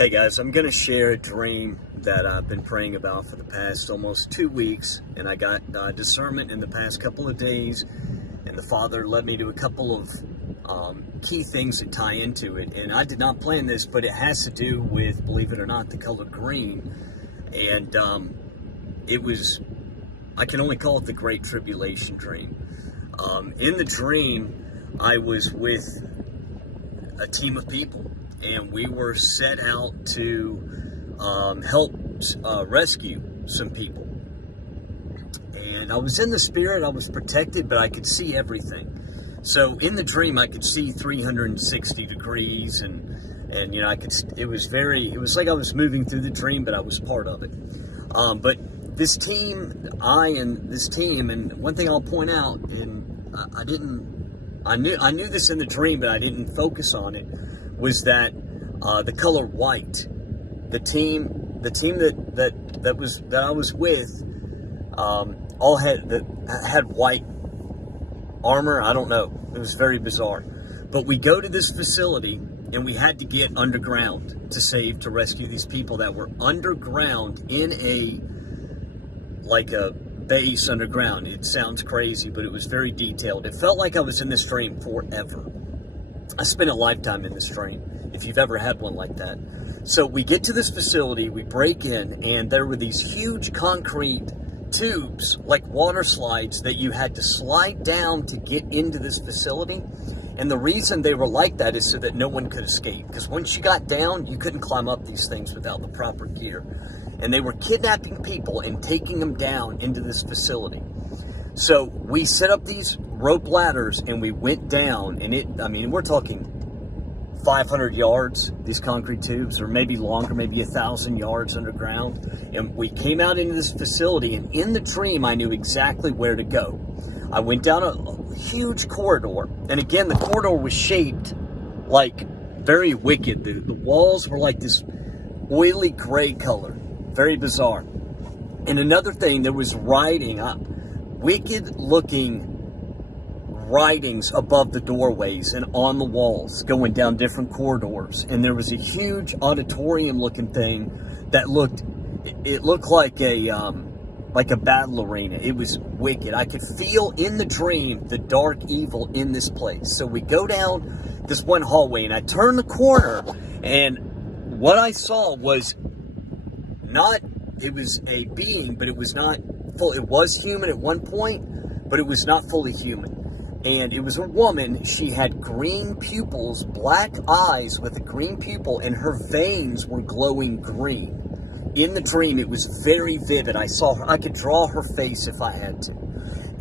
Hey guys, I'm going to share a dream that I've been praying about for the past almost 2 weeks, and I got discernment in the past couple of days, and the Father led me to a couple of key things that tie into it. And I did not plan this, but it has to do with, believe it or not, the color green. And I can only call it the Great Tribulation dream. In the dream, I was with a team of people, and we were set out to help rescue some people. And I was in the spirit, I was protected, but I could see everything. So in the dream, I could see 360 degrees, and you know, it was like I was moving through the dream, but I was part of it. But this team, and one thing I'll point out, and I knew this in the dream, but I didn't focus on it, was that the color white. The team that I was with all had white armor. I don't know. It was very bizarre. But we go to this facility, and we had to get underground to rescue these people that were underground in a base underground. It sounds crazy, but it was very detailed. It felt like I was in this dream forever. I spent a lifetime in this dream, if you've ever had one like that. So we get to this facility, we break in, and there were these huge concrete tubes, like water slides, that you had to slide down to get into this facility. And the reason they were like that is so that no one could escape. Because once you got down, you couldn't climb up these things without the proper gear. And they were kidnapping people and taking them down into this facility. So we set up these rope ladders, and we went down, and we're talking 500 yards, these concrete tubes, or maybe longer, maybe 1,000 yards underground. And we came out into this facility, and in the dream, I knew exactly where to go. I went down a huge corridor, and again, the corridor was shaped like very wicked. The walls were like this oily gray color, very bizarre. And another thing, there was writing up, wicked looking writings above the doorways and on the walls going down different corridors. And there was a huge auditorium looking thing that looked like a battle arena. It was wicked. I could feel in the dream the dark evil in this place. So we go down this one hallway, and I turn the corner, and what I saw was it was a being, but it was not full. It was human at one point, but it was not fully human. And it was a woman. She had green pupils, black eyes with a green pupil, and her veins were glowing green. In the dream, it was very vivid. I saw her. I could draw her face if I had to.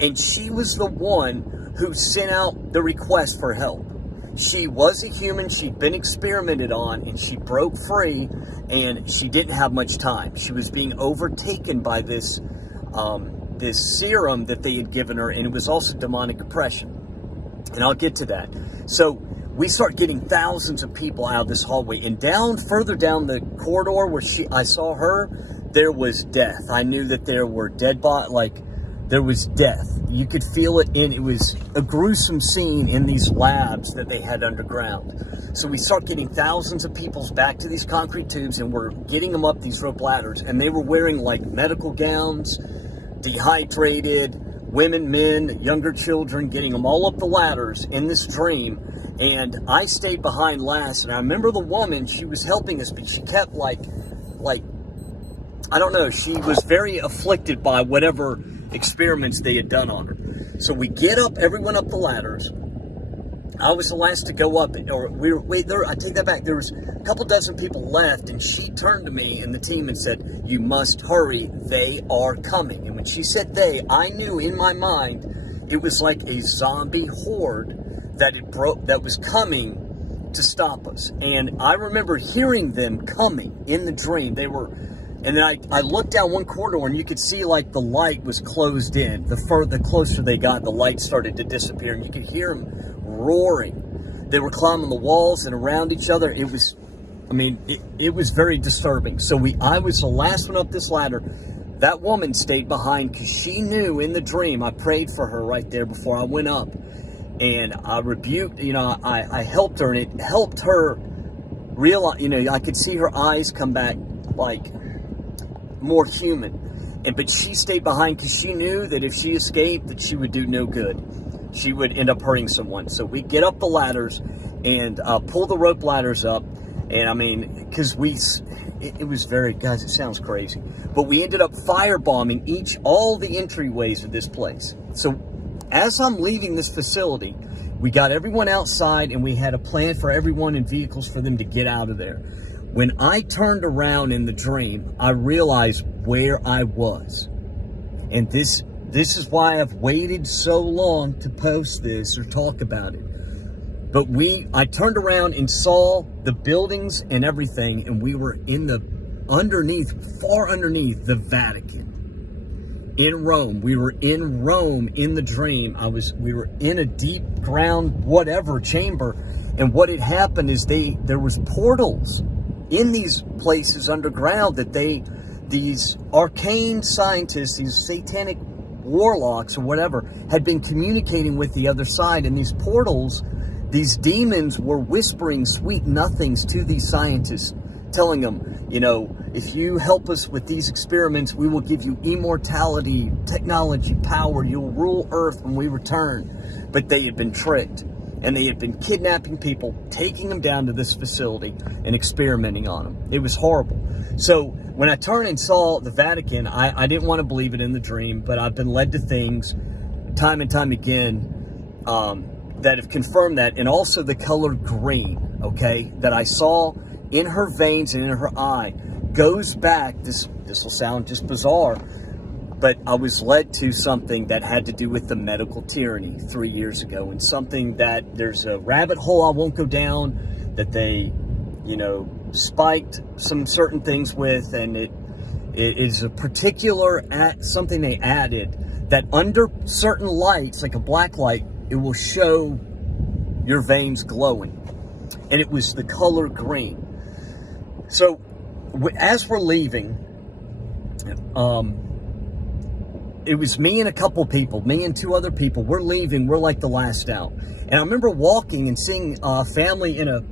And she was the one who sent out the request for help. She was a human. She'd been experimented on, and she broke free, and she didn't have much time. She was being overtaken by this serum that they had given her, and it was also demonic oppression. And I'll get to that. So we start getting thousands of people out of this hallway, and further down the corridor where I saw her, there was death. I knew that there were dead bodies, there was death. You could feel it it was a gruesome scene in these labs that they had underground. So we start getting thousands of people back to these concrete tubes, and we're getting them up these rope ladders, and they were wearing medical gowns, dehydrated, women, men, younger children, getting them all up the ladders in this dream. And I stayed behind last, and I remember the woman, she was helping us, but she kept I don't know, she was very afflicted by whatever experiments they had done on her. So we get everyone up the ladders. I was the last to go up, I take that back. There was a couple dozen people left, and she turned to me and the team and said, "You must hurry, they are coming." And when she said they, I knew in my mind it was like a zombie horde that was coming to stop us. And I remember hearing them coming in the dream. And then I looked down one corridor, and you could see the light was closed in. The closer they got, the light started to disappear, and you could hear them roaring. They were climbing the walls and around each other. It was very disturbing. So I was the last one up this ladder. That woman stayed behind because she knew in the dream. I prayed for her right there before I went up. And I rebuked, I helped her, and it helped her realize, I could see her eyes come back like more human. But she stayed behind because she knew that if she escaped, that she would do no good. She would end up hurting someone. So we get up the ladders and pull the rope ladders up. And I mean, because it was very, guys, it sounds crazy, but we ended up firebombing all the entryways of this place. So as I'm leaving this facility, we got everyone outside and we had a plan for everyone in vehicles for them to get out of there. When I turned around in the dream, I realized where I was. And this is why I've waited so long to post this or talk about it. But I turned around and saw the buildings and everything, and we were far underneath the Vatican in Rome. We were in Rome in the dream. We were in a deep ground, whatever chamber. And what had happened is there was portals in these places underground that these arcane scientists, these satanic warlocks or whatever, had been communicating with the other side. And these portals, these demons were whispering sweet nothings to these scientists, telling them, if you help us with these experiments, we will give you immortality, technology, power. You'll rule Earth when we return. But they had been tricked. And they had been kidnapping people, taking them down to this facility and experimenting on them. It was horrible. So when I turned and saw the Vatican, I didn't want to believe it in the dream, but I've been led to things time and time again that have confirmed that. And also the color green, okay, that I saw in her veins and in her eye goes back. This will sound just bizarre, but I was led to something that had to do with the medical tyranny 3 years ago, and something that there's a rabbit hole I won't go down that they, spiked some certain things with, and it is a particular something they added that under certain lights, like a black light, it will show your veins glowing, and it was the color green. So as we're leaving, it was me and a couple people, me and two other people. We're leaving. We're like the last out. And I remember walking and seeing a family in a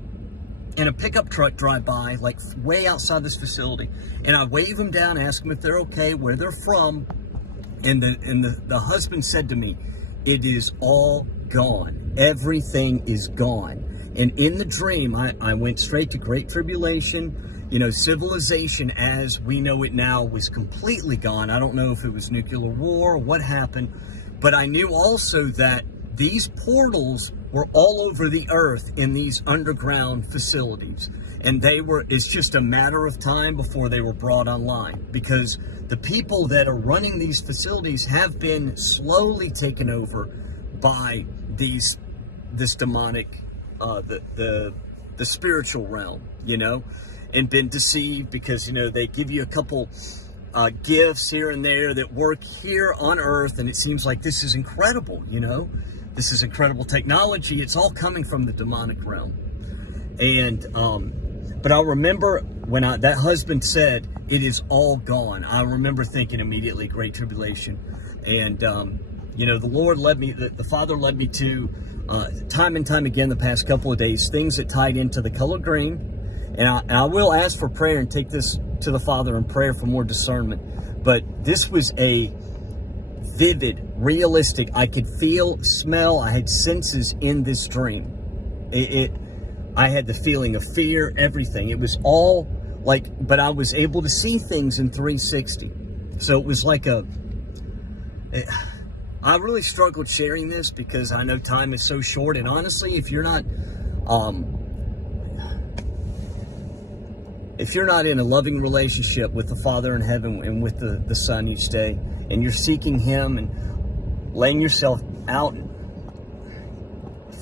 pickup truck drive by, like way outside this facility. And I wave them down, ask them if they're okay, where they're from. And the husband said to me, "It is all gone. Everything is gone." And in the dream, I went straight to Great Tribulation. Civilization as we know it now was completely gone. I don't know if it was nuclear war or what happened, but I knew also that these portals were all over the earth in these underground facilities. And it's just a matter of time before they were brought online, because the people that are running these facilities have been slowly taken over by this demonic, the spiritual realm, and been deceived because, they give you a couple gifts here and there that work here on earth, and it seems like this is incredible, this is incredible technology. It's all coming from the demonic realm. And but I remember when that husband said it is all gone, I remember thinking immediately Great Tribulation. And the Lord led me, the Father led me to time and time again the past couple of days, things that tied into the color green. And I will ask for prayer and take this to the Father in prayer for more discernment. But this was a vivid, realistic, I could feel, smell, I had senses in this dream. I had the feeling of fear, everything. It was all like, but I was able to see things in 360. So it was like I really struggled sharing this because I know time is so short. And honestly, if you're not in a loving relationship with the Father in heaven and with the Son each day, and you're seeking Him and laying yourself out,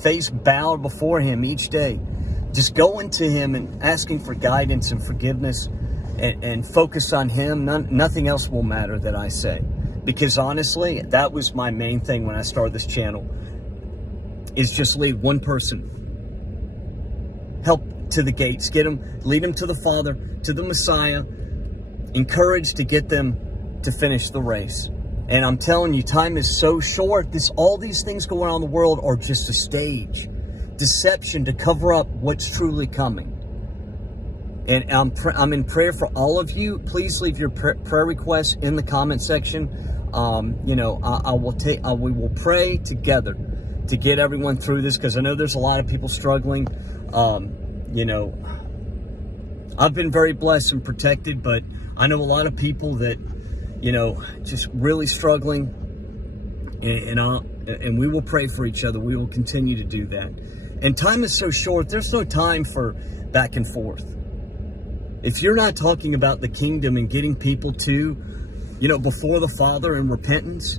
face bowed before Him each day, just going to Him and asking for guidance and forgiveness and focus on Him, nothing else will matter that I say. Because honestly, that was my main thing when I started this channel, is just lead one person. Help to the gates, lead them to the Father, to the Messiah, encourage to get them to finish the race. And I'm telling you, time is so short. All these things going on in the world are just a stage, deception to cover up what's truly coming. And I'm in prayer for all of you. Please leave your prayer requests in the comment section. We will pray together to get everyone through this, because I know there's a lot of people struggling. I've been very blessed and protected, but I know a lot of people that, just really struggling. And we will pray for each other. We will continue to do that. And time is so short. There's no time for back and forth. If you're not talking about the kingdom and getting people to, before the Father in repentance,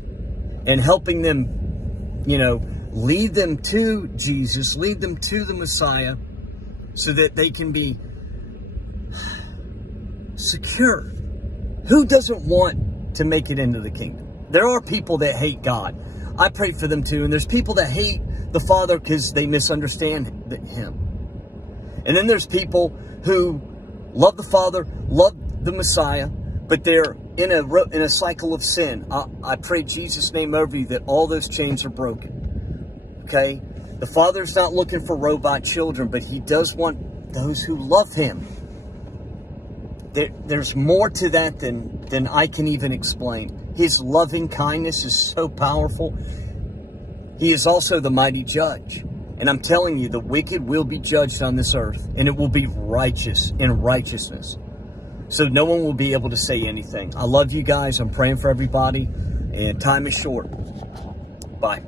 and helping them, lead them to Jesus, lead them to the Messiah, so that they can be secure. Who doesn't want to make it into the kingdom? There are people that hate God. I pray for them too. And there's people that hate the Father because they misunderstand Him. And then there's people who love the Father, love the Messiah, but they're in a cycle of sin. I pray Jesus' name over you that all those chains are broken. Okay? The Father's not looking for robot children, but He does want those who love Him. There's more to that than I can even explain. His loving kindness is so powerful. He is also the mighty judge. And I'm telling you, the wicked will be judged on this earth, and it will be righteous in righteousness. So no one will be able to say anything. I love you guys. I'm praying for everybody, and time is short. Bye.